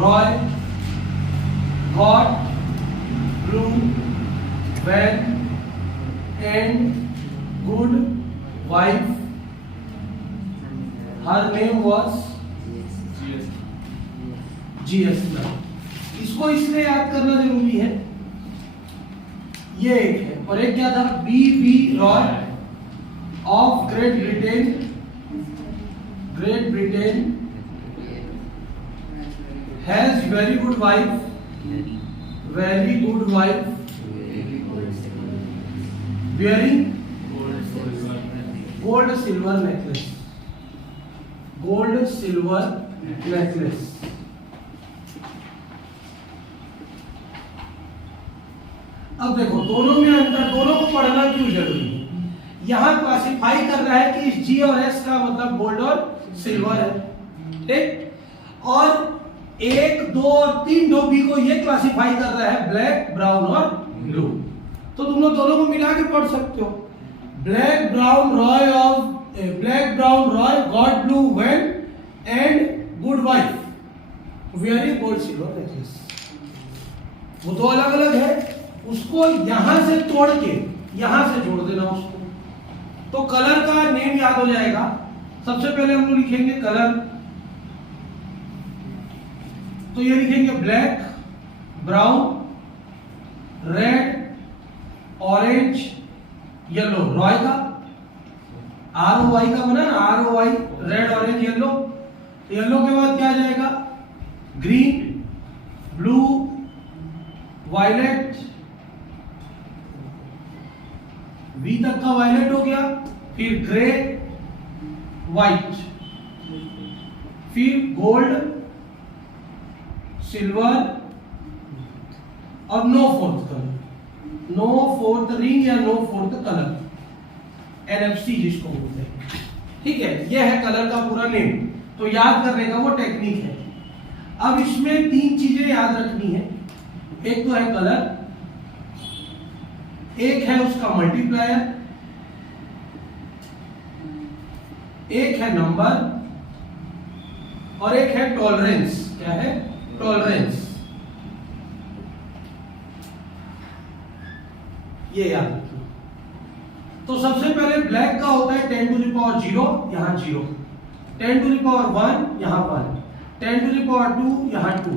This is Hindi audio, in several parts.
Roy got blue van and good wife. Her name was GS. इसको इसलिए याद करना जरूरी है, ये एक है, और एक क्या था, B.B. Roy of great Britain has very good wife wearing gold silver necklace. अब देखो दोनों में अंतर, दोनों को पढ़ना क्यों जरूरी है। यहां क्लासिफाई कर रहा है कि इस G और S का मतलब गोल्ड और सिल्वर है, ठीक, और 1, 2 और 3 डोबी को ये क्लासिफाई कर रहा है ब्लैक, ब्राउन और ब्लू। तो तुम लोग दोनों को मिला के पढ़ सकते हो। Black brown Roy got blue van and good wife wearing gold silver necklace. वो दो अलग अलग है, उसको यहां से तोड़ के यहां से जोड़ देना उसको, तो कलर का नेम याद हो जाएगा। सबसे पहले हम लोग लिखेंगे कलर, तो ये लिखेंगे black, brown, red, orange, yellow. Roy का ROY का बना ना, ROY, red, orange, yellow. Yellow के बाद क्या आ जाएगा, ग्रीन, ब्लू, वायलेट, V तक का वायलेट हो गया, फिर ग्रे, व्हाइट, फिर गोल्ड, सिल्वर, और no fourth colour, no fourth ring या नो फोर्थ कलर, NFC जिसको बोलते हैं, ठीक है। यह है कलर का पूरा नेम, तो याद करने का वो टेक्निक है। अब इसमें 3 चीजें याद रखनी है, एक तो है कलर, एक है उसका मल्टीप्लायर, एक है नंबर, और एक है टॉलरेंस। क्या है, टॉलरेंस, ये याद रखिए। तो सबसे पहले ब्लैक का होता है 10 to the power 0, यहां 0, 10 to the power 1, यहां 1, 10 to the power 2, यहां 2,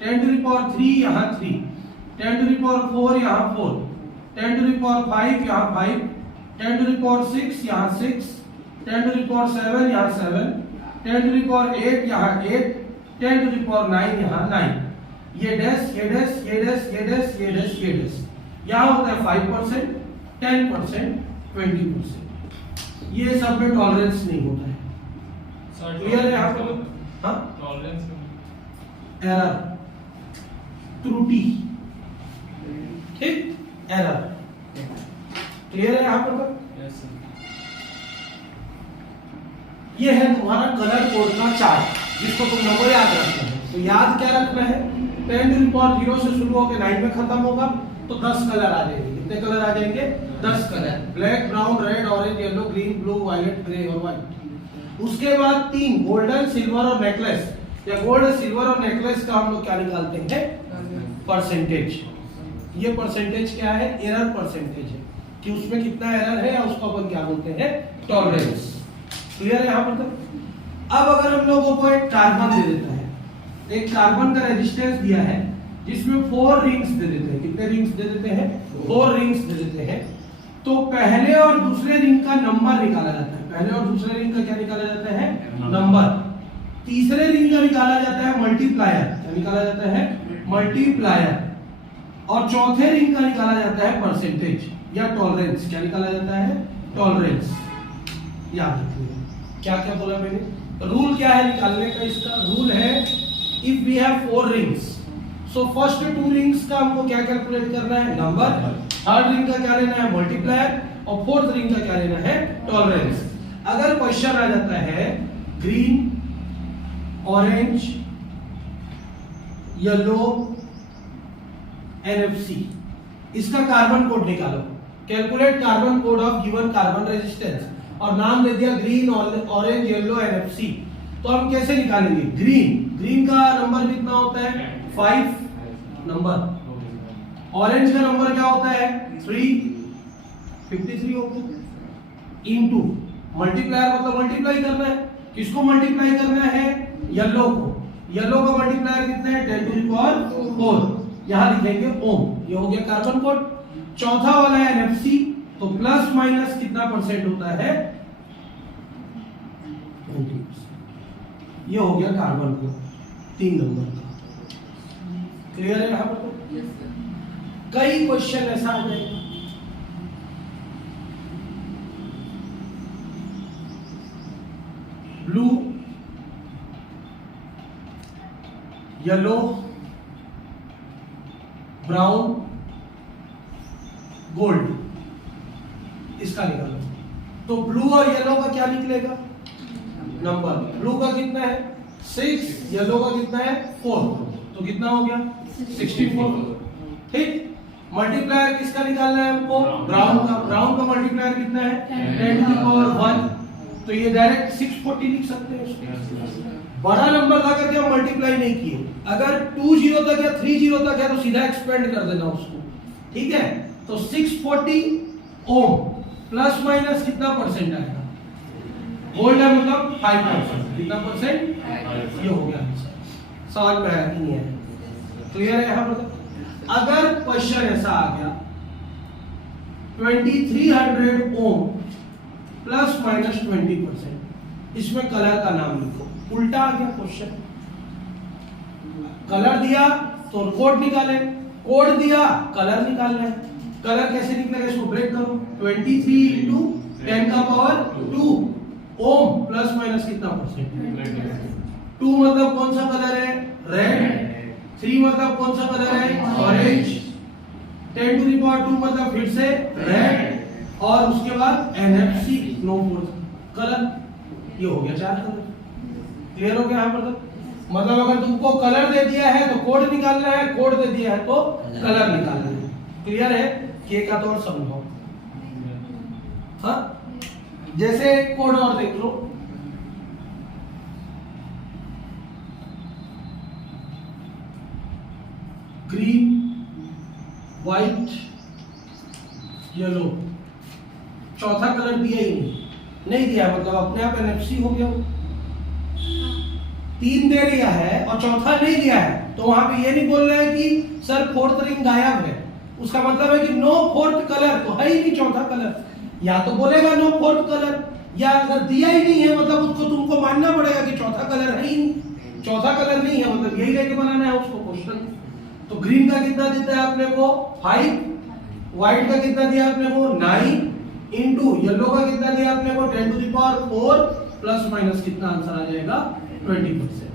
10 to the power 3, यहां 3, 10 to the power 4, यहां 4, 10 to the power 5, यहां 5, 10 to the power 6, यहां 6, 10 to the power 7, यहां 7, 10 to the power 8, यहां 8, 10 to the power 9, यहां 9। ये डैश, ये डैश, ये डैश, ये डैश, ये डैश, ये डैश। यहां होता है 5%, 10%, 20%। ये सब में टॉलरेंस नहीं होता है। क्लियर है यहाँ पर? हाँ, टॉलरेंस, एरर, त्रुटि, ठीक, एरर। क्लियर है यहाँ पर? Yes sir. ये है तुम्हारा कलर कोड का चार्ट, जिसको तुम लोगों को याद रखना है। तो याद क्या रखना है, 10 to the power 0 से शुरू होकर 9 में खत्म होगा, तो 10 कलर आ जाएंगे। कितने कलर आ जाएंगे? 10 colour, black, brown, red, orange, yellow, green, blue, violet, grey और व्हाइट। उसके बाद 3 गोल्डन, सिल्वर और नेकलेस, या गोल्ड, सिल्वर और नेकलेस का हम लोग क्या निकालते हैं, परसेंटेज। ये परसेंटेज क्या है, एरर परसेंटेज है, कि उसमें कितना एरर है, या उसको अपन क्या बोलते हैं, टॉलरेंस। क्लियर है यहाँ पर? अब अगर हम लोगों को एक कार्बन दे देता है, एक कार्बन का रेजिस्टेंस दिया है जिसमें 4 रिंग्स दे देते हैं। कितने रिंग्स दे देते हैं? 4 रिंग्स दे देते हैं। तो पहले और दूसरे रिंग का नंबर निकाला जाता है। पहले और दूसरे रिंग का क्या निकाला जाता है? नंबर। तीसरे रिंग का निकाला जाता है मल्टीप्लायर। क्या निकाला जाता है? मल्टीप्लायर। और चौथे रिंग का निकाला जाता है परसेंटेज या टॉलरेंस। क्या निकाला जाता है? टॉलरेंस। याद रखिए क्या क्या बोला मैंने। रूल क्या है निकालने का? इसका रूल है if we have 4 rings, so first 2 rings का हमको क्या कैलकुलेट करना है? नंबर। थर्ड रिंग का क्या लेना है? मल्टीप्लायर। और फोर्थ रिंग का क्या लेना है? टॉलरेंस। अगर क्वेश्चन आ जाता है ग्रीन, ऑरेंज, येलो, NFC, इसका कार्बन कोड निकालो। Calculate carbon code of given carbon resistance, और नाम दे दिया ग्रीन, ऑरेंज, येलो, NFC। तो हम कैसे निकालेंगे? ग्रीन ग्रीन का नंबर कितना होता है 5 नंबर, ऑरेंज का नंबर क्या होता है 3, 53 होगा इनटू मल्टीप्लायर मतलब मल्टीप्लाई करना है, किसको मल्टीप्लाई करना है येलो को, येलो का मल्टीप्लायर कितना है 10 टू द पावर 4, यहां लिखेंगे ओम, ये हो गया कार्बन कोड। चौथा वाला है एनएफसी, तो प्लस माइनस कितना परसेंट होता है 20%, ये हो गया कार्बन कोड 3 नंबर का। क्लियर है यहां पर? कई क्वेश्चन ऐसा आ जाएगा। ब्लू, येलो, ब्राउन, गोल्ड, इसका निकालो। तो ब्लू और येलो का क्या निकलेगा नंबर, ब्लू का कितना है 6, येलो का कितना है 4, तो कितना हो गया 64। ठीक, मल्टीप्लायर किसका निकालना है हमको ब्राउन का, ब्राउन का मल्टीप्लायर कितना है 10 टू द पावर 1, तो ये डायरेक्ट 640 लिख सकते हैं इसको। बड़ा नंबर था करके हम मल्टीप्लाई नहीं किए, अगर 20 तक या 30 तक है तो सीधा एक्सपेंड कर देना उसको, ठीक है। तो 640 ओम प्लस माइनस कितना परसेंट आएगा, गोल्ड है मतलब 5%, कितना परसेंट, ये हो गया आंसर। समझ में आया कि नहीं है? क्लियर है यहां पर? अगर क्वेश्चन ऐसा आ गया 2300 ओम प्लस माइनस 20%, इसमें कलर का नाम लिखो, उल्टा आ गया क्वेश्चन, कलर दिया तो कोड निकाले, कोड दिया कलर निकालना है। कलर कैसे निकलेगा, इसको ब्रेक करो, 23 इंटू 10 का पावर 2 ओम प्लस माइनस कितना परसेंट, 2 मतलब कौन सा कलर है रेड, 3 मतलब कौन सा कलर है ऑरेंज, 10 टू द पावर 2 मतलब फिर से रेड, और उसके बाद एनएफसी नो फोर्थ कलर, ये हो गया 4 कलर। क्लियर हो गया यहां पर? मतलब अगर तुमको कलर दे दिया है तो कोड निकालना है, कोड दे दिया है तो कलर निकालना है। क्लियर है? के का तो और समझो, हाँ जैसे कोड और देख लो, ग्रीन, व्हाइट, येलो, चौथा कलर दिया ही नहीं दिया, मतलब अपने आप एनएफसी हो गया। 3 दे दिया है और चौथा नहीं दिया है, तो वहां पे ये नहीं बोल रहा है कि सर फोर्थ रिंग गायब है, उसका मतलब है कि नो फोर्थ कलर, तो है ही नहीं चौथा कलर, या तो बोलेगा नो फोर्थ कलर, या अगर दिया ही नहीं है मतलब उसको तुमको मानना पड़ेगा कि चौथा कलर है ही नहीं, चौथा कलर नहीं है मतलब यही लेके बनाना है उसको क्वेश्चन। तो ग्रीन का कितना देता है अपने को 5, व्हाइट का कितना दिया अपने को 9 इंटू येलो का कितना दिया अपने को 10 to the power 4 plus minus कितना आंसर आ जाएगा 20%।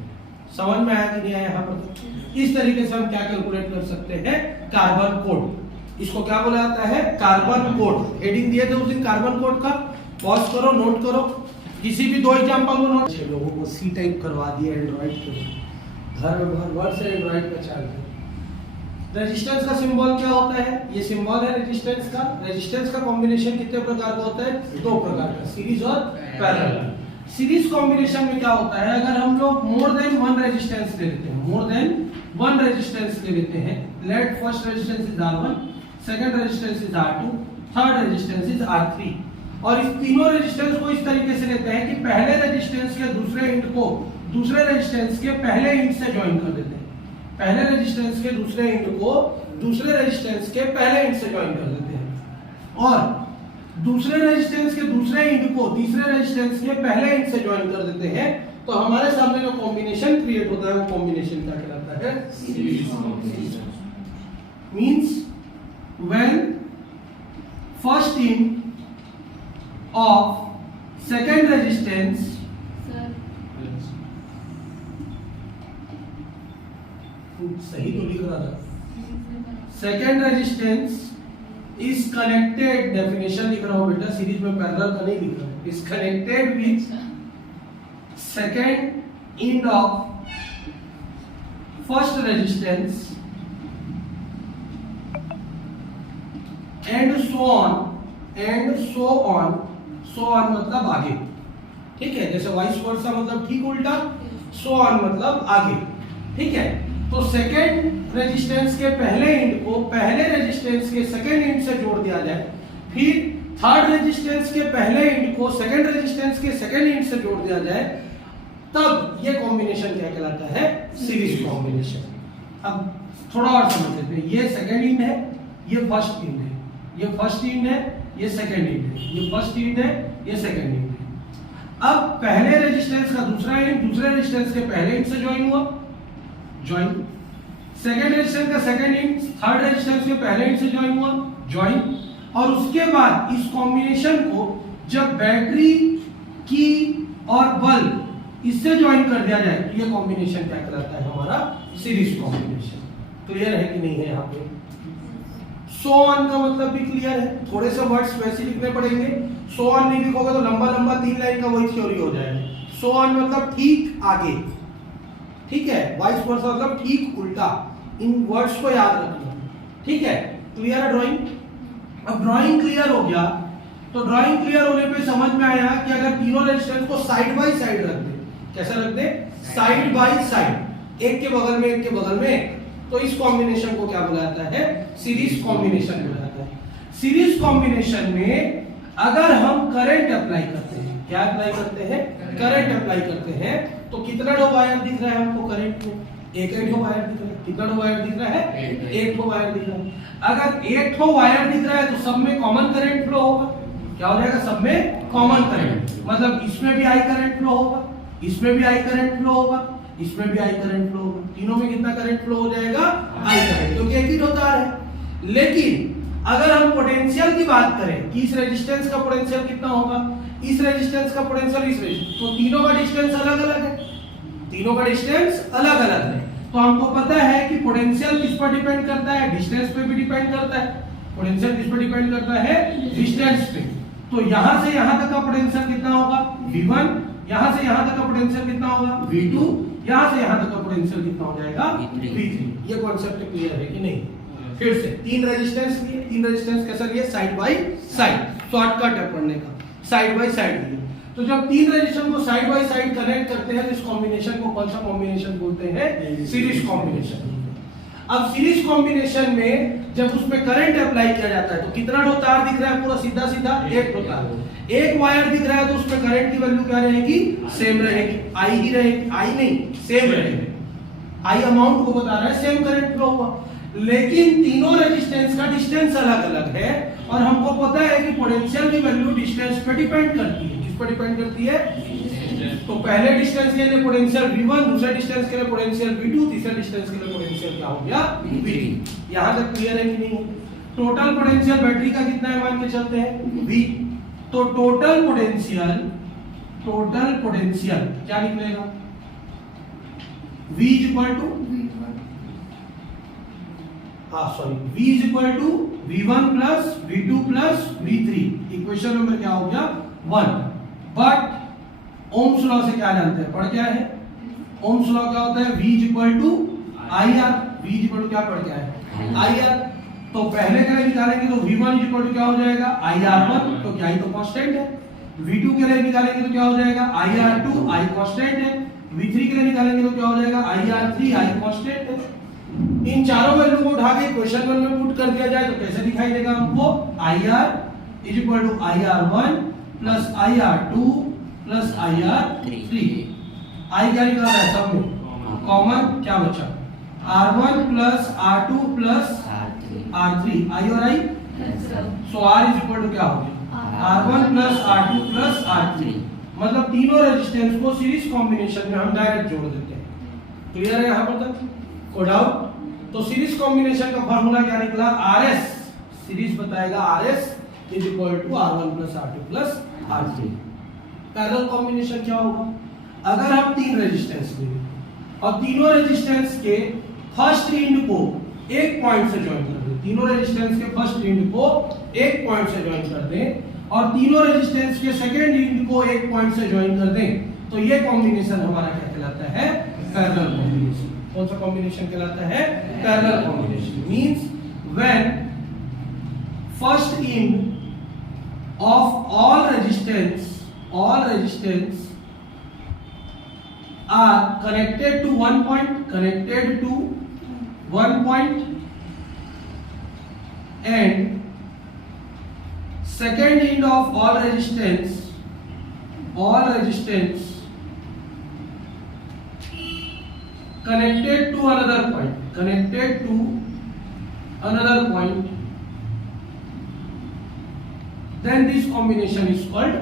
समझ में आया कि नहीं आया यहाँ पर? इस तरीके से हम क्या कैलकुलेट कर सकते हैं कार्बन कोड, इसको क्या बोला जाता है कार्बन कोड। हेडिंग दिए थे उस दिन कार्बन कोड का, पॉज करो नोट करो, किसी भी 2 एग्जांपल को नोट। 6 लोगों को सी टाइप करवा दिया एंड्रॉइड के, घर में भर भर से एंड्रॉइड पे चल रहे। रेजिस्टेंस का सिंबल क्या होता है, ये सिंबल है रेजिस्टेंस का। रेजिस्टेंस का कॉम्बिनेशन कितने प्रकार का होता है, 2 प्रकार का, सीरीज और पैरेलल। सीरीज कॉम्बिनेशन में क्या होता है, अगर हम लोग मोर देन 1 रेजिस्टेंस ले लेते हैं, मोर देन 1 रेजिस्टेंस ले लेते हैं, let first resistance is R1, second resistance is R2, third resistance is R3, और इस तीनों रेजिस्टेंस को इस तरीके से लेते हैं कि पहले रेजिस्टेंस के दूसरे एंड को दूसरे रेजिस्टेंस के पहले एंड से ज्वाइन कर देते हैं, पहले रेजिस्टेंस के दूसरे एंड को दूसरे रेजिस्टेंस के पहले एंड से ज्वाइन कर देते हैं, और दूसरे रेजिस्टेंस के दूसरे एंड को तीसरे रेजिस्टेंस के पहले एंड से ज्वाइन कर देते हैं। तो हमारे सामने जो कॉम्बिनेशन क्रिएट होता है वो कॉम्बिनेशन क्या कहलाता है, series combination. Means when first and of second resistance सही तो लिख रहा था, second resistance is connected, definition लिख रहा हूं बेटा, सीरीज में पैरेलल का नहीं लिख रहा हूं, is connected with second end of first resistance and so on मतलब आगे, ठीक है। जैसे वाइस वर्सा मतलब ठीक उल्टा, सो ऑन मतलब आगे, ठीक है। तो सेकेंड रेजिस्टेंस के पहले इंड को पहले रेजिस्टेंस के सेकेंड इंड से जोड़ दिया जाए, फिर थर्ड रेजिस्टेंस के पहले इंड को सेकेंड रेजिस्टेंस के सेकेंड इंड से जोड़ दिया जाए, तब ये कॉम्बिनेशन क्या कहलाता है? Series combination. अब थोड़ा और समझ लेते हैं। ये सेकेंड इंड है, ये फर्स्ट इंड है, ये फर्स्ट इंड है, ये सेकेंड इंड है, ये फर्स्ट इंड है, ये सेकेंड इंड है। अब पहले रेजिस्टेंस का दूसरा इंड दूसरे रेजिस्टेंस के पहले इंड से ज्वाइन हुआ, ज्वाइन। सेकेंड रेजिस्टेंस का सेकेंड इंड थर्ड रेजिस्टेंस के पहले इंड से ज्वाइन हुआ, ज्वाइन। और उसके बाद इस कॉम्बिनेशन को जब बैटरी की और बल्ब इससे ज्वाइन कर दिया जाए तो ये कॉम्बिनेशन क्या कहलाता है? हमारा सीरीज कॉम्बिनेशन। क्लियर है कि नहीं है? यहाँ पे सो ऑन का मतलब भी क्लियर है। थोड़े से वर्ड्स वैसे लिखने पड़ेंगे। सो ऑन नहीं लिखोगे तो लंबा लंबा 3 लाइन का वही थ्योरी हो जाएगा। सो ऑन मतलब ठीक आगे, ठीक है। वाइस वर्सा मतलब ठीक उल्टा। इन वर्ड्स को याद रखना, ठीक है। क्लियर है ड्राइंग? अब ड्राइंग क्लियर हो गया तो ड्राइंग क्लियर होने पे समझ में आया कि अगर तीनों रेजिस्टेंस को साइड बाय साइड रख दे, कैसे रख दे? साइड बाय साइड, एक के बगल में एक के बगल में, तो इस कॉम्बिनेशन को क्या बोला जाता है? सीरीज कॉम्बिनेशन बोला जाता है। सीरीज कॉम्बिनेशन में अगर हम करंट अप्लाई करते हैं, क्या अप्लाई करते हैं? करंट अप्लाई करते हैं, तो कितना ठो वायर दिख रहा है हमको करंट में? एक ठो वायर दिख रहा है। कितना ठो वायर दिख रहा है? एक ठो वायर दिख रहा है। अगर एक ठो वायर दिख रहा है तो सब में कॉमन करंट फ्लो होगा। क्या हो जाएगा? सब में कॉमन करंट, मतलब इसमें भी आई करंट फ्लो होगा, इसमें भी आई करंट फ्लो होगा, इसमें भी आई करंट फ्लो होगा। तीनों में कितना करंट फ्लो हो जाएगा? आई करंट, क्योंकि एक ही तार है। लेकिन अगर हम पोटेंशियल की बात करें कि इस रेजिस्टेंस का पोटेंशियल कितना होगा, इस रेजिस्टेंस का पोटेंशियल, इस रेजिस्टेंस, तो तीनों का डिस्टेंस अलग अलग है। तीनों का डिस्टेंस अलग अलग है। तो हमको पता है कि पोटेंशियल किस पर डिपेंड करता है? डिस्टेंस पे भी डिपेंड करता है। पोटेंशियल किस पर डिपेंड करता है? डिस्टेंस पे। तो यहां से यहां तक का पोटेंशियल कितना होगा? V1। यहां से यहां तक का पोटेंशियल कितना होगा? V2। यहां से यहां तक का पोटेंशियल कितना हो जाएगा? V3। ये कॉन्सेप्ट क्लियर है कि नहीं? फिर से तीन रेजिस्टेंस लिए, तीन रेजिस्टेंस कैसा लिए? Side by side. शॉर्टकट है पढ़ने का, साइड बाय साइड लिए। तो जब तीन रेजिस्टेंस को साइड बाय साइड कनेक्ट करते हैं तो इस कॉम्बिनेशन को कौन सा कॉम्बिनेशन बोलते हैं? Series combination. अब सीरीज कॉम्बिनेशन में जब उसमें करंट अप्लाई किया जाता है तो कितना ठो तार दिख रहा है? पूरा सीधा सीधा एक ठो तार। एक वायर दिख रहा है तो उसमें करंट की वैल्यू क्या रहेगी? सेम रहेगी। आई ही रहेगी, आई नहीं, सेम रहेगी। आई अमाउंट को बता रहा है, सेम करंट फ्लो हुआ। लेकिन तीनों रेजिस्टेंस का डिस्टेंस अलग अलग है और हमको पता है कि पोटेंशियल की वैल्यू डिस्टेंस पे डिपेंड करती है। किस पर डिपेंड करती है? तो पहले डिस्टेंस के लिए पोटेंशियल V1, दूसरे डिस्टेंस के लिए पोटेंशियल V2, तीसरे डिस्टेंस के लिए पोटेंशियल क्या हो गया? V3। यहां तक क्लियर है कि नहीं? टोटल पोटेंशियल बैटरी का कितना है मान के चलते हैं? V। तो टोटल पोटेंशियल क्या निकलेगा? V is equal to V is equal to V1 plus V2 plus V3। Equation number क्या हो गया? 1। बट ओम्स लॉ से क्या जानते हैं? पढ़ क्या है? ओम्स लॉ क्या होता है? V is equal to IR। V is equal to क्या पढ़ क्या है? IR। तो पहले का निकालेंगे तो V1 इज इक्वल टू क्या हो जाएगा? IR1, तो क्या ही तो कांस्टेंट है। V2 के लिए निकालेंगे तो क्या हो जाएगा? IR2, I कांस्टेंट है। V3 के लिए निकालेंगे तो क्या हो जाएगा? IR3, I कांस्टेंट है। इन चारों वैल्यू को उठा के क्वेश्चन में पुट कर दिया जाए तो कैसे दिखाई देगा हमको? IR is equal to IR1 plus IR2 plus IR3। I क्या निकाल रहा है? सब में कॉमन क्या बचा? R1 plus R2 plus R3। I और I, so R is equal to क्या हो गया? R1 plus R2 plus R3। मतलब तीनों रेजिस्टेंस को सीरीज कॉम्बिनेशन में हम डायरेक्ट जोड़ देते हैं। क्लियर है यहां पर तक? कोई डाउट? तो सीरीज कॉम्बिनेशन का फार्मूला क्या निकला? RS। सीरीज बताएगा RS is equal to R1 plus R2 plus R3। Parallel combination क्या होगा? अगर हम तीन रेजिस्टेंस लें और तीनों रेजिस्टेंस के फर्स्ट इंड को एक पॉइंट से ज्वाइन कर दें, तीनों रेजिस्टेंस के फर्स्ट इंड को एक पॉइंट से ज्वाइन कर दें और तीनों रेजिस्टेंस के सेकेंड इंड को एक पॉइंट से ज्वाइन कर दें, तो ये कॉम्बिनेशन हमारा क्या कहलाता है? Parallel combination. कौन सा कॉम्बिनेशन कहलाता है? Parallel combination. Means when first end of all resistance are connected to one point, and second end of all resistance connected to another point, then this combination is called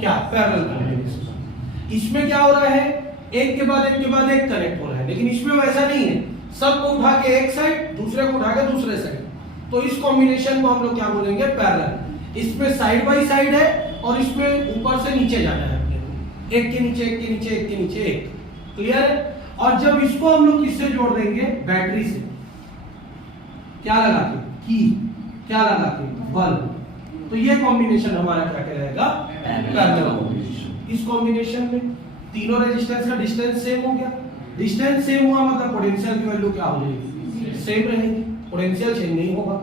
क्या? Parallel combination. इसमें क्या हो रहा है, एक के बाद एक कनेक्ट हो रहा है, लेकिन इसमें वैसा नहीं है, सबको उठा के एक साइड, दूसरे को उठा के दूसरे साइड। तो इस कॉम्बिनेशन को हम लोग क्या बोलेंगे? पैरेलल। इसमें साइड बाय साइड है और इसमें ऊपर से नीचे जाना है अपने को, एक के नीचे एक। क्लियर है? और जब इसको हम लोग किससे जोड़ देंगे? बैटरी से। क्या लगा के? की। क्या लगा के? बल्ब। तो ये कॉम्बिनेशन हमारा क्या कहलाएगा? Parallel combination. इस कॉम्बिनेशन में तीनों रेजिस्टेंस का डिस्टेंस सेम हो गया। डिस्टेंस सेम हुआ मतलब पोटेंशियल की वैल्यू क्या हो जाएगी? सेम रहेगी। पोटेंशियल चेंज नहीं होगा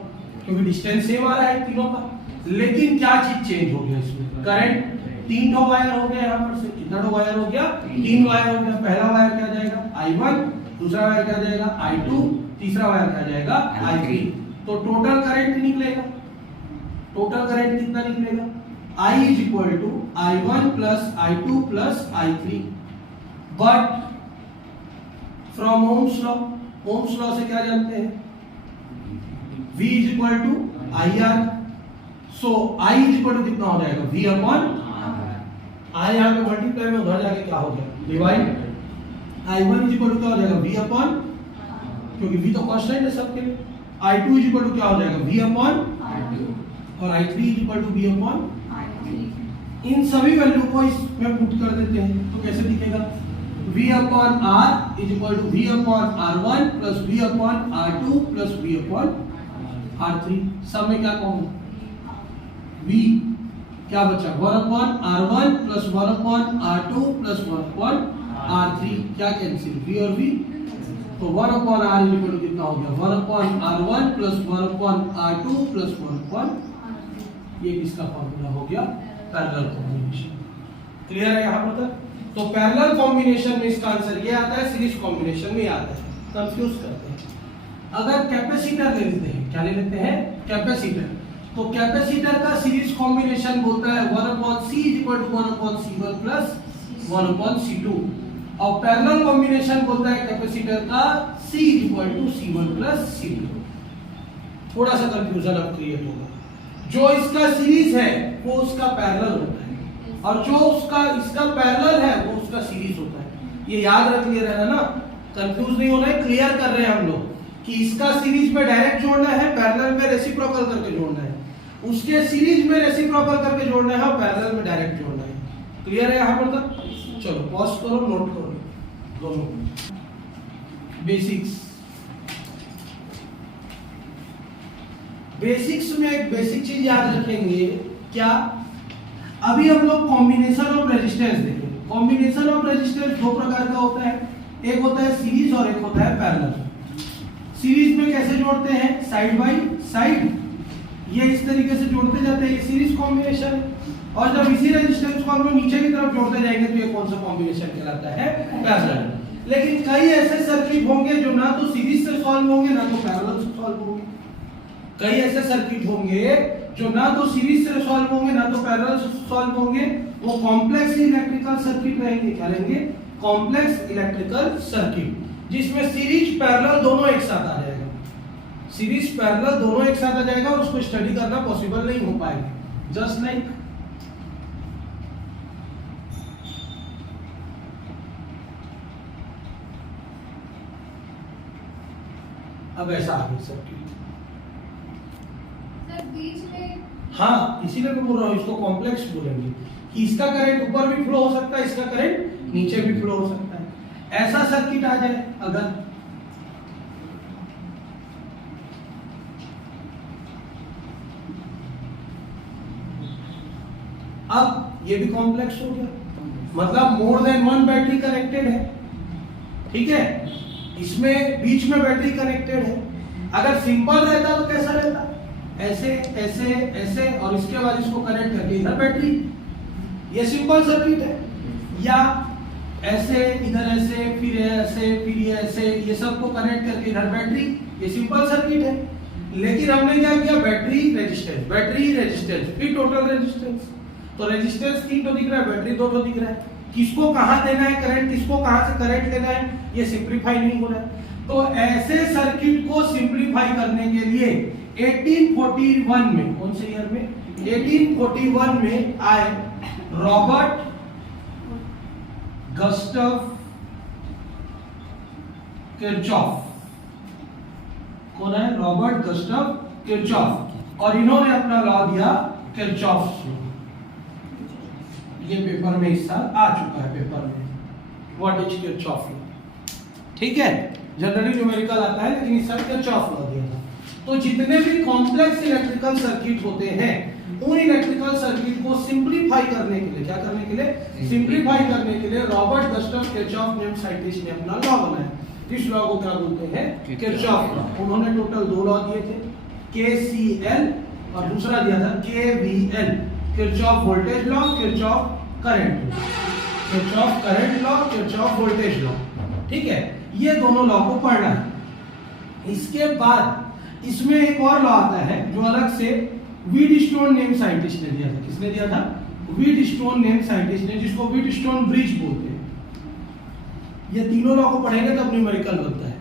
क्योंकि डिस्टेंस सेम आ रहा है तीनों का। लेकिन क्या चीज चेंज हो गया इसमें? करंट। 3 वायर हो गया यहाँ पर से। कितना वायर हो गया? 3 वायर हो गया। पहला वायर क्या जाएगा? I1, दूसरा वायर क्या जाएगा? I2, तीसरा वायर क्या जाएगा? I3। तो टोटल करंट निकलेगा। टोटल करंट कितना निकलेगा? I is equal to I1 plus I2 plus I3, but from Ohm's law से क्या जानते हैं? V is equal to IR, so I is equal to कितना हो जाएगा? V upon I यहाँ पे मल्टीप्लाई में उधर जाके क्या हो गया? Divide. I1 is equal to क्या हो जाएगा? V upon, क्योंकि V तो कांस्टेंट है सबके लिए। I2 is equal to क्या हो जाएगा? V upon और I3 is equal to V upon। इन सभी वैल्यू को इसमें पुट कर देते हैं तो कैसे दिखेगा? V upon R is equal to V upon R1 plus V upon R2 plus V upon R3। सब में क्या कहूँगा? V क्या बचा? 1 upon R1 plus 1 upon R2 plus 1 upon R3। क्या कैंसिल? V और V। तो 1 upon R is equal to कितना हो गया? 1 upon R1 plus 1 upon R2 plus 1 upon, ये किसका फॉर्मूला हो गया? Parallel combination. क्लियर है यहाँ पर तक? तो पैरेलल कॉम्बिनेशन में इसका आंसर ये आता है, सीरीज कॉम्बिनेशन में आता है। कंफ्यूज करते हैं। अगर कैपेसिटर ले लेते हैं, क्या ले लेते हैं? कैपेसिटर। तो कैपेसिटर का सीरीज कॉम्बिनेशन बोलता है 1 upon C is equal to 1 upon C1 plus 1 upon C2, और पैरेलल कॉम्बिनेशन बोलता है कैपेसिटर का C is equal to C1 plus C2। थोड़ा सा कंफ्यूजन अब क्रिएट होगा। जो इसका सीरीज है वो उसका पैरेलल होता है, और जो उसका इसका पैरेलल है वो उसका सीरीज होता है। ये याद रख लिया रहना ना, कंफ्यूज नहीं होना है। क्लियर कर रहे हैं हम लोग कि इसका सीरीज में डायरेक्ट जोड़ना है, पैरेलल में रेसिप्रोकल करके जोड़ना है। उसके सीरीज में रेसिप्रोकल करके जोड़ना है और पैरेलल में डायरेक्ट जोड़ना है। क्लियर है यहाँ पर तक? चलो पॉज करो, नोट करो दोनों। बेसिक्स में एक बेसिक चीज याद रखेंगे। क्या? अभी हम लोग कॉम्बिनेशन ऑफ रेजिस्टेंस देखेंगे। कॉम्बिनेशन ऑफ रेजिस्टेंस दो प्रकार का होता है, एक होता है सीरीज और एक होता है पैरेलल। सीरीज में कैसे जोड़ते हैं? साइड बाय साइड, ये इस तरीके से जोड़ते जाते हैं, ये सीरीज कॉम्बिनेशन। और जब इसी रेजिस्टेंस को हम लोग नीचे की तरफ जोड़ते जाएंगे तो ये कौन सा कॉम्बिनेशन कहलाता है? पैरेलल। लेकिन कई ऐसे सर्किट होंगे जो ना तो सीरीज से सॉल्व होंगे ना तो पैरेलल से सॉल्व होंगे। कई ऐसे सर्किट होंगे जो ना तो सीरीज से सॉल्व होंगे ना तो पैरेलल से सॉल्व होंगे, वो कॉम्प्लेक्स इलेक्ट्रिकल सर्किट रहेंगे। क्या रहेंगे? कॉम्प्लेक्स इलेक्ट्रिकल सर्किट, जिसमें सीरीज पैरेलल दोनों एक साथ आ जाएगा। सीरीज पैरेलल दोनों एक साथ आ जाएगा और उसको स्टडी करना पॉसिबल नहीं हो पाएगा। जस्ट लाइक अब ऐसा आगे सर्किट। बीच में हाँ, इसीलिए मैं बोल रहा हूँ इसको कॉम्प्लेक्स बोलेंगे कि इसका करंट ऊपर भी फ्लो हो सकता है, इसका करंट नीचे भी फ्लो हो सकता है। ऐसा सर्किट आ जाए अगर, अब ये भी कॉम्प्लेक्स हो गया, मतलब more than one battery connected है। ठीक है, इसमें बीच में बैटरी कनेक्टेड है। अगर सिंपल रहता तो कैसा रहता? ऐसे ऐसे ऐसे और इसके बाद इसको कनेक्ट करके इधर बैटरी, ये सिंपल सर्किट है। या ऐसे, इधर ऐसे, फिर ऐसे, फिर ये ऐसे, ये सबको कनेक्ट करके इधर बैटरी, ये सिंपल सर्किट है। लेकिन हमने क्या किया, बैटरी रेजिस्टेंस फिर टोटल रेजिस्टेंस। तो रेजिस्टेंस 3 तो दिख रहा है, बैटरी 2 तो दिख रहा है। किसको कहां देना है करंट, किसको कहां से करंट लेना है, ये सिंपलीफाई नहीं हो रहा है। तो ऐसे सर्किट को सिंपलीफाई करने के लिए 1841 में, कौन से ईयर में, 1841 में आए रॉबर्ट गस्टव किरचॉफ। कौन है, रॉबर्ट गस्टव किरचॉफ, और इन्होंने अपना लॉ दिया किरचॉफ। ये पेपर में इस साल आ चुका है, पेपर में व्हाट इज किरचॉफ लॉ, ठीक है। जनरली न्यूमेरिकल आता है, लेकिन इस साल किरचॉफ लॉ दिया था। तो जितने भी कॉम्प्लेक्स इलेक्ट्रिकल सर्किट होते हैं, उन इलेक्ट्रिकल सर्किट को सिंपलीफाई करने के लिए, क्या करने के लिए, सिंपलीफाई करने के लिए रॉबर्ट गस्टव किरचॉफ नेम साइंटिस्ट ने अपना लॉ बनाया। इस लॉ को क्या बोलते हैं, किरचॉफ लॉ। उन्होंने टोटल 2 लॉ दिए थे, केसीएल और दूसरा दिया था KVL, Kirchhoff voltage law, Kirchhoff current law, Kirchhoff current law, Kirchhoff voltage law, ठीक है। ये दोनों लॉ को पढ़ना है। इसके बाद इसमें एक और लॉ आता है जो अलग से व्हीटस्टोन नेम साइंटिस्ट ने दिया था। किसने दिया था, व्हीटस्टोन नेम साइंटिस्ट ने, जिसको व्हीटस्टोन ब्रिज बोलते हैं। ये तीनों लॉ को पढ़ेंगे तब न्यूमेरिकल बनता है।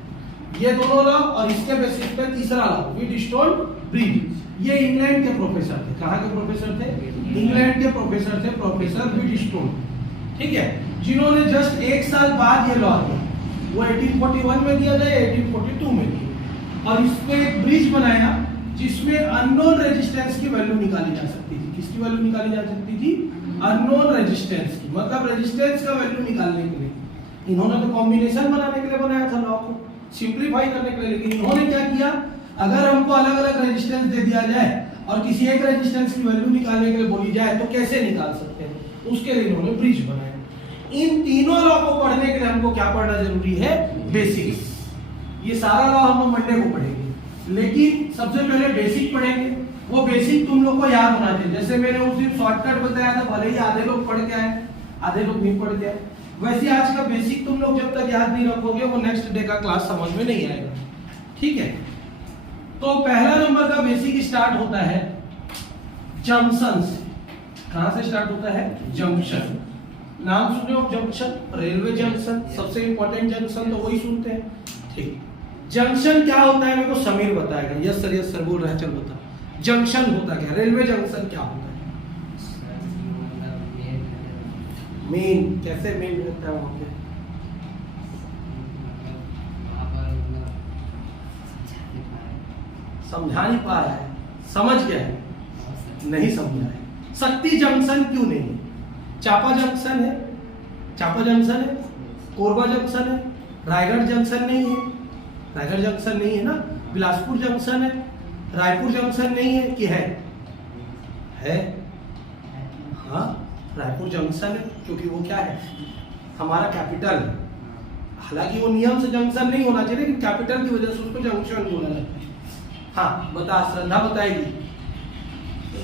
ये दोनों लॉ और इसके बेसिस पे तीसरा लॉ व्हीटस्टोन ब्रिज। ये इंग्लैंड के प्रोफेसर थे। कहां के प्रोफेसर थे, इंग्लैंड के प्रोफेसर थे, प्रोफेसर व्हीटस्टोन, ठीक है, जिन्होंने जस्ट 1 साल बाद ये लॉ दिया। वो 1841 में दिया था, 1842 में दिया, और इसमें एक ब्रिज बनाया जिसमें अननोन रेजिस्टेंस की वैल्यू निकाली जा सकती थी। किसकी वैल्यू निकाली जा सकती थी, अननोन रेजिस्टेंस की, मतलब रेजिस्टेंस का वैल्यू निकालने के लिए। इन्होंने तो कॉम्बिनेशन बनाने के लिए बनाया था लॉ को, सिंपलीफाई करने के लिए। लेकिन इन्होंने क्या किया, अगर हमको अलग अलग रेजिस्टेंस दे दिया जाए और किसी एक रेजिस्टेंस की वैल्यू निकालने के लिए बोली जाए तो कैसे निकाल सकते हैं, उसके लिए इन्होंने ब्रिज बनाया। इन तीनों लॉ को पढ़ने के लिए हमको क्या पढ़ना जरूरी है, बेसिक्स। ये सारा लॉ हम लोग मंडे को पढ़ेंगे, लेकिन सबसे पहले बेसिक पढ़ेंगे। वो बेसिक तुम लोग को याद होना चाहिए। जैसे मैंने उस दिन शॉर्टकट बताया था, भले ही आधे लोग पढ़ के आए, आधे लोग नहीं पढ़ के आए, वैसे आज का बेसिक तुम लोग जब तक याद नहीं रखोगे वो नेक्स्ट डे का क्लास समझ में नहीं आएगा, ठीक है। तो पहला नंबर का बेसिक स्टार्ट होता है जंक्शन से। कहां से स्टार्ट होता है, जंक्शन। नाम सुने हो जंक्शन, रेलवे जंक्शन, सबसे इंपॉर्टेंट जंक्शन तो वही सुनते हैं, ठीक। जंक्शन क्या होता है मेरे को समीर बताएगा। यस सर बोल रहा है, चल बता। जंक्शन होता क्या, रेलवे जंक्शन क्या होता है, मेन, कैसे मेन होता है वहां पे, समझा नहीं पा रहा है, समझ गया है, नहीं समझा है। शक्ति जंक्शन क्यों नहीं है, चापा जंक्शन है, चापा जंक्शन है, कोरबा जंक्शन है, रायगढ़ जंक्शन नहीं है, रायगढ़ जंक्शन नहीं है ना, बिलासपुर जंक्शन है, रायपुर जंक्शन नहीं है कि है हाँ रायपुर जंक्शन है, क्योंकि वो क्या है, हमारा कैपिटल है। हालांकि वो नियम से जंक्शन नहीं होना चाहिए, लेकिन कैपिटल की वजह से उसको जंक्शन बोला जाता है। हाँ बता, श्रद्धा बताएगी।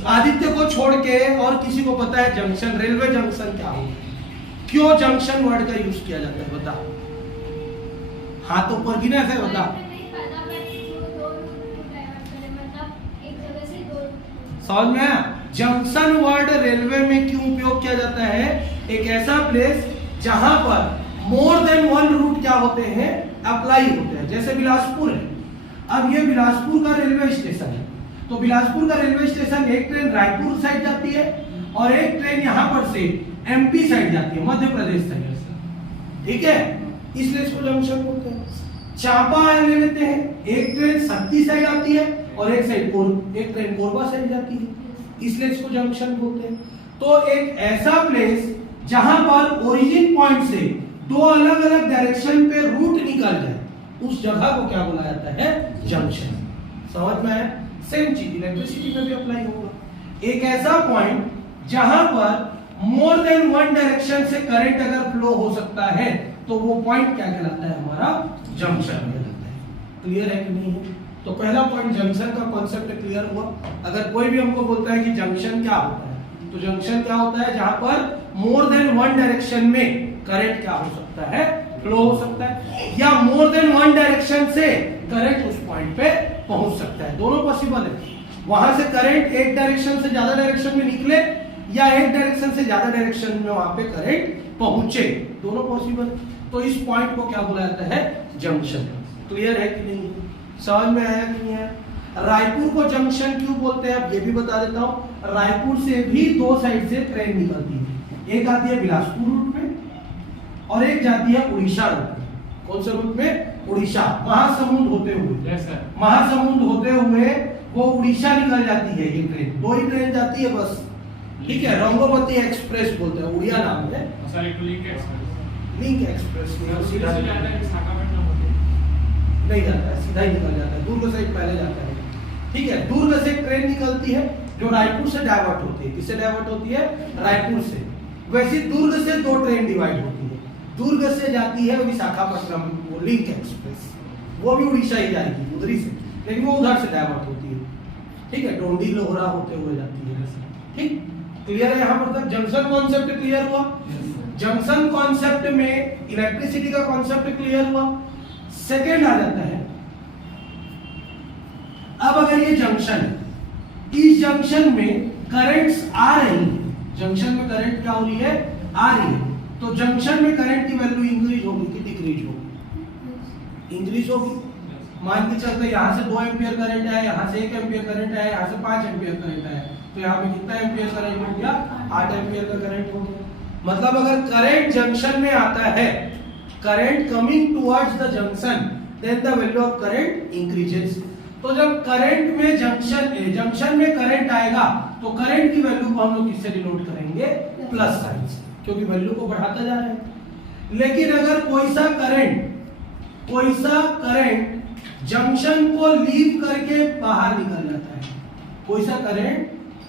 आदित्य को छोड़ के और किसी को पता है जंक्शन, रेलवे जंक्शन क्या होता है, क्यों जंक्शन वर्ड का यूज किया जाता है, बता। हाथ ऊपर गिना है, बता। समझ में आया? जंक्शन वर्ड रेलवे में क्यों उपयोग किया जाता है, एक ऐसा प्लेस जहां पर मोर देन वन रूट क्या होते हैं, अप्लाई होते हैं। जैसे बिलासपुर है, अब ये बिलासपुर का रेलवे स्टेशन है, तो बिलासपुर का रेलवे स्टेशन, एक ट्रेन रायपुर साइड जाती है और एक ट्रेन यहां पर से एमपी साइड जाती है, मध्य प्रदेश साइड, ठीक है, इसलिए इसको जंक्शन बोलते हैं। चापा ले लेते हैं, एक ट्रेन शक्ति साइड आती है और एक ट्रेन कोरबा साइड जाती है, इसलिए इसको जंक्शन बोलते हैं। तो एक ऐसा प्लेस जहां पर ओरिजिन पॉइंट से दो अलग अलग डायरेक्शन पे रूट निकल जाए, उस जगह को क्या बोला जाता है, जंक्शन। समझ में आया? सेम चीज इलेक्ट्रिसिटी में भी अप्लाई होगा। एक ऐसा पॉइंट जहां पर मोर देन वन डायरेक्शन से करंट अगर फ्लो हो सकता है, तो वो पॉइंट क्या कहलाता है, हमारा जंक्शन कहलाता है। क्लियर है कि नहीं है? तो पहला पॉइंट जंक्शन का कॉन्सेप्ट क्लियर हुआ। अगर कोई भी हमको बोलता है कि जंक्शन क्या होता है, तो जंक्शन क्या होता है, जहां पर मोर देन वन डायरेक्शन में करंट क्या हो सकता है, फ्लो हो सकता है, या मोर देन वन डायरेक्शन से करंट उस पॉइंट पे पहुंच सकता है। दोनों पॉसिबल है। वहां से करंट एक डायरेक्शन से ज्यादा डायरेक्शन में निकले या एक डायरेक्शन से ज्यादा डायरेक्शन में वहां पे करंट पहुंचे, दोनों पॉसिबल। तो इस पॉइंट को क्या बोला जाता है, जंक्शन। क्लियर है कि नहीं, समझ में आया कि नहीं है? रायपुर को जंक्शन क्यों बोलते हैं अब ये भी बता देता हूं। रायपुर से भी दो साइड से ट्रेन निकलती है, एक आती है बिलासपुर रूट में और एक जाती है उड़ीसा रूट में। कौन से रूट में, उड़ीसा, महासमुंद होते हुए। महासमुंद होते हुए वो उड़ीसा निकल जाती है ये ट्रेन, दो ही ट्रेन जाती है बस, ठीक है। रंगोपति एक्सप्रेस बोलते हैं, उड़िया नाम है। लिंक एक्सप्रेस सीधा नहीं जाता है, सीधा ही निकल जाता है, दुर्ग से पहले जाता है, ठीक है। दुर्ग से एक ट्रेन निकलती है जो रायपुर से डाइवर्ट होती है। किससे डाइवर्ट होती है, रायपुर से। वैसे दुर्ग से दो ट्रेन डिवाइड होती है, दुर्ग से जाती है विशाखापट्टनम, वो लिंक एक्सप्रेस, वो भी उड़ीसा ही जाएगी उधरी से, लेकिन वो उधर से डाइवर्ट होती है, ठीक है। डोंडी लोहरा होते हुए जाती है, ठीक। क्लियर है यहाँ पर तक? जंक्शन कॉन्सेप्ट क्लियर हुआ। जंक्शन कॉन्सेप्ट में इलेक्ट्रिसिटी का कॉन्सेप्ट क्लियर हुआ। सेकेंड आ जाता है, अब अगर ये जंक्शन, इस जंक्शन में करंट्स आ रही है, जंक्शन में करंट क्या हो रही है, आ रही है, तो जंक्शन में करंट की वैल्यू इंक्रीज होगी कि डिक्रीज होगी, इंक्रीज होगी। मान के चलते यहाँ से 2 एम्पियर करंट है, यहाँ से 1 एम्पियर करंट है, यहाँ से 5 एम्पियर करंट है, तो यहाँ पे कितना एम्पियर करंट हो गया, 8 एम्पियर का करंट हो गया। मतलब अगर करंट जंक्शन में आता है, current coming towards the junction, then the value of current increases. तो जब करंट में जंक्शन में करंट आएगा तो करंट की वैल्यू को हम लोग किससे डिनोट करेंगे, प्लस साइन से, क्योंकि वैल्यू को बढ़ाता जा रहा है। लेकिन अगर कोई सा करंट जंक्शन को लीव करके बाहर निकल जाता है, कोई सा करंट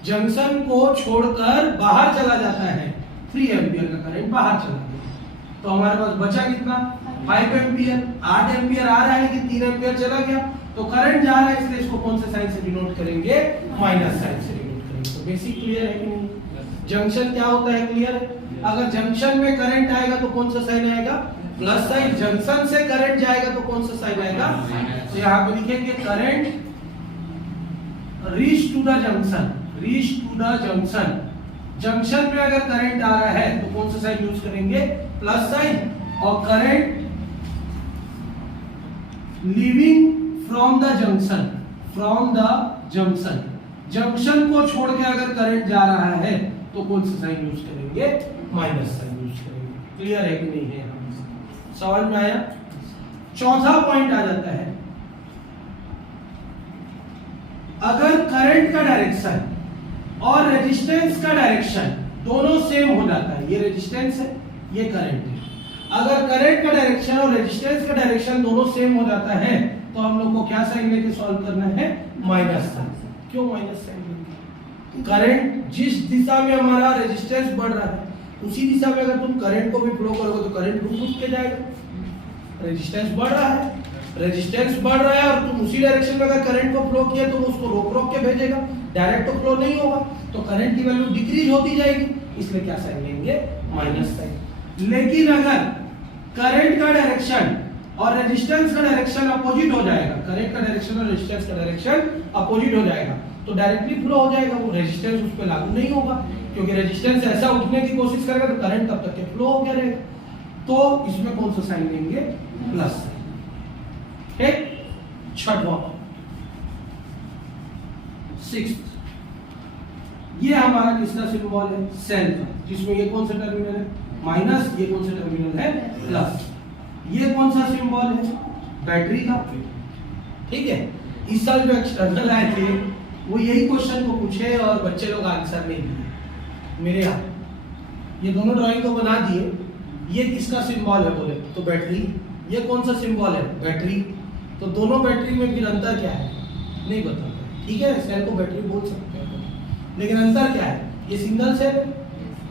जंक्शन को छोड़कर बाहर चला जाता है, 3 एम्पियर का करंट बाहर चला गया, तो हमारे पास बचा कितना, 5 एम्पियर। 8 एम्पियर आ रहा है लेकिन 3 एम्पियर चला गया, तो करंट जा रहा है, इसलिए इसको कौन से साइन से डिनोट करेंगे, माइनस साइन से डिनोट करेंगे। तो बेसिक क्लियर है कि नहीं? जंक्शन क्या होता है, क्लियर है? अगर जंक्शन में करंट आएगा तो कौन सा साइन आएगा, प्लस साइन। जंक्शन से करंट जाएगा तो कौन सा साइन आएगा, तो यहाँ पे लिखेंगे current reach to the junction, reach to the junction. Junction में अगर करंट आ रहा है तो कौन सा साइन यूज करेंगे, प्लस साइन। और current leaving from the junction, from the junction, junction को छोड़ के अगर करंट जा रहा है तो कौन सा साइन यूज करेंगे, माइनस साइन यूज करेंगे। क्लियर है कि नहीं है? समझ में आया? चौथा पॉइंट आ जाता है, अगर करंट का डायरेक्शन और रेजिस्टेंस का डायरेक्शन दोनों सेम हो जाता है, ये रेजिस्टेंस है, ये करंट है, अगर करंट का डायरेक्शन और रेजिस्टेंस का डायरेक्शन दोनों सेम हो जाता है तो हम लोग को क्या साइन लेके सॉल्व करना है, माइनस साइन। क्यों माइनस साइन लेंगे? करंट जिस दिशा में हमारा रेजिस्टेंस बढ़ रहा है उसी दिशा में अगर तुम करंट को भी फ्लो करोगे तो करंट रुक के जाएगा। रेजिस्टेंस बढ़ रहा है, रेजिस्टेंस बढ़ रहा है और तुम उसी डायरेक्शन में अगर करंट को फ्लो किया तो उसको रोक के भेजेगा, डायरेक्ट तो फ्लो नहीं होगा, तो करंट की वैल्यू डिक्रीज होती जाएगी, इसलिए क्या साइन लेंगे, माइनस साइन। लेकिन अगर करंट का डायरेक्शन और रेजिस्टेंस का डायरेक्शन अपोजिट हो जाएगा, करंट का डायरेक्शन और रेजिस्टेंस का डायरेक्शन अपोजिट हो जाएगा तो डायरेक्टली फ्लो हो जाएगा, वो रेजिस्टेंस उस पर लागू नहीं होगा, क्योंकि रेजिस्टेंस ऐसा उठने की कोशिश करेगा तो करंट तब तक के फ्लो हो गया रहेगा। तो इसमें कौन सा साइन लेंगे, प्लस साइन। ठीक, छठवां, सिक्स्थ, ये हमारा किसका सिंबल है, सेल का, जिसमें ये कौन सा टर्मिनल है, माइनस, ये कौन सा टर्मिनल है, प्लस। ये कौन सा सिंबल है, बैटरी का। ठीक है, इस साल जो एक्सटर्नल आए थे वो यही क्वेश्चन को पूछे और बच्चे लोग आंसर नहीं दिए मेरे यहाँ। ये दोनों ड्राइंग को बना दिए, ये किसका सिंबल है बोले तो बैटरी, ये कौन सा सिंबल है, बैटरी। तो दोनों बैटरी में फिर अंतर क्या है, नहीं बताता। ठीक है, सेल को बैटरी बोल सकते हैं, लेकिन अंतर क्या है, ये सिंगल सेल है,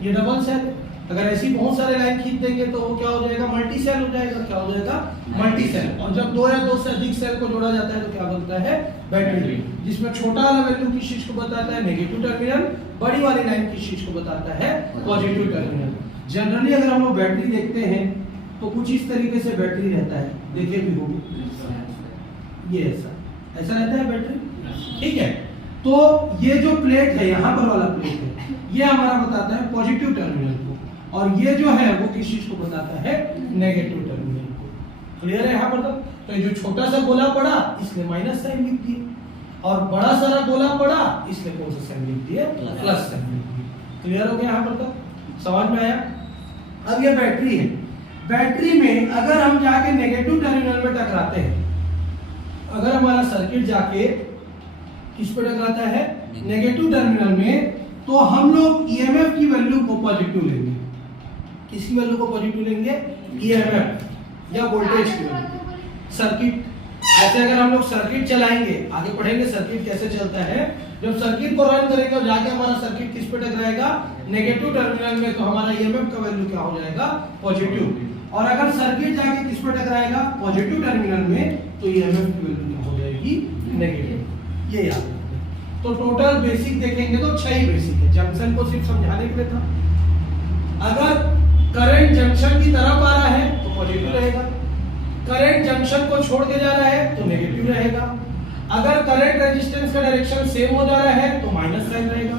ये डबल सेल है। अगर ऐसी बहुत सारे लाइन खींच देंगे तो वो क्या हो जाएगा, मल्टी सेल हो जाएगा। क्या हो जाएगा, मल्टी सेल। और जब 2 या 2 से अधिक सेल को जोड़ा जाता है तो क्या बनता है, बैटरी, जिसमें छोटा वाला वैल्यू किस चीज को बताता है, नेगेटिव टर्मिनल, बड़ी वाली लाइन किस चीज को बताता है, पॉजिटिव टर्मिनल। जनरली अगर हम लोग बैटरी देखते हैं तो कुछ इस तरीके से बैटरी रहता है, देखे भी होगी, ये ऐसा रहता है बैटरी, ठीक है। तो ये जो प्लेट है, यहाँ पर वाला प्लेट है, ये हमारा बताता है पॉजिटिव टर्मिनल को, और ये जो है वो किस चीज को बताता है, नेगेटिव टर्मिनल को। क्लियर है यहाँ पर? तो ये जो छोटा सा गोला पड़ा इसलिए माइनस साइन लिख दिए, और बड़ा सारा गोला पड़ा इसलिए कौन सा साइन लिख दिए, प्लस साइन लिख दिए। क्लियर हो गया यहाँ पर? तो समझ में आया? अब ये बैटरी है, बैटरी में अगर हम जाके नेगेटिव टर्मिनल में टकराते हैं, अगर हमारा सर्किट जाके किस पे टकराता है, नेगेटिव टर्मिनल में, तो हम लोग ईएमएफ की वैल्यू को पॉजिटिव लेंगे। किसकी वैल्यू को पॉजिटिव लेंगे? ईएमएफ या वोल्टेज की वैल्यू। सर्किट जैसे अगर हम लोग सर्किट चलाएंगे, आगे पढ़ेंगे सर्किट कैसे चलता है, जब सर्किट को रन करेंगे और जाके हमारा सर्किट किस पे टकराएगा, नेगेटिव टर्मिनल में, तो हमारा ईएमएफ का वैल्यू क्या हो जाएगा, पॉजिटिव। और अगर सर्किट जाके किस पे टकराएगा, पॉजिटिव टर्मिनल में, तो ईएमएफ की वैल्यू क्या हो जाएगी, नेगेटिव। ये याद रखना। तो टोटल बेसिक देखेंगे तो 6 ही बेसिक है, जंक्शन को सिर्फ समझाने के लिए था। अगर करंट जंक्शन की तरफ आ रहा है तो पॉजिटिव रहेगा, करंट जंक्शन को छोड़ के जा रहा है तो नेगेटिव रहेगा। अगर करंट रेजिस्टेंस का डायरेक्शन सेम हो जा रहा है तो माइनस साइन रहेगा,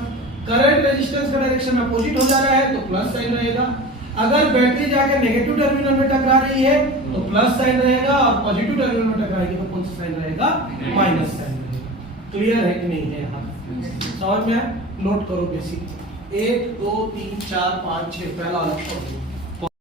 करंट रेजिस्टेंस का डायरेक्शन अपोजिट हो जा रहा है तो प्लस साइन रहेगा। अगर बैटरी जाके नेगेटिव टर्मिनल में टकरा रही है तो प्लस साइन रहेगा, और पॉजिटिव टर्मिनल में टकराएगी तो कौन सा साइन रहेगा, माइनस साइन रहेगा। क्लियर है कि नहीं है? यहाँ समझ में? नोट करो बेसिक 1 2 3 4 5 6 पहला वाला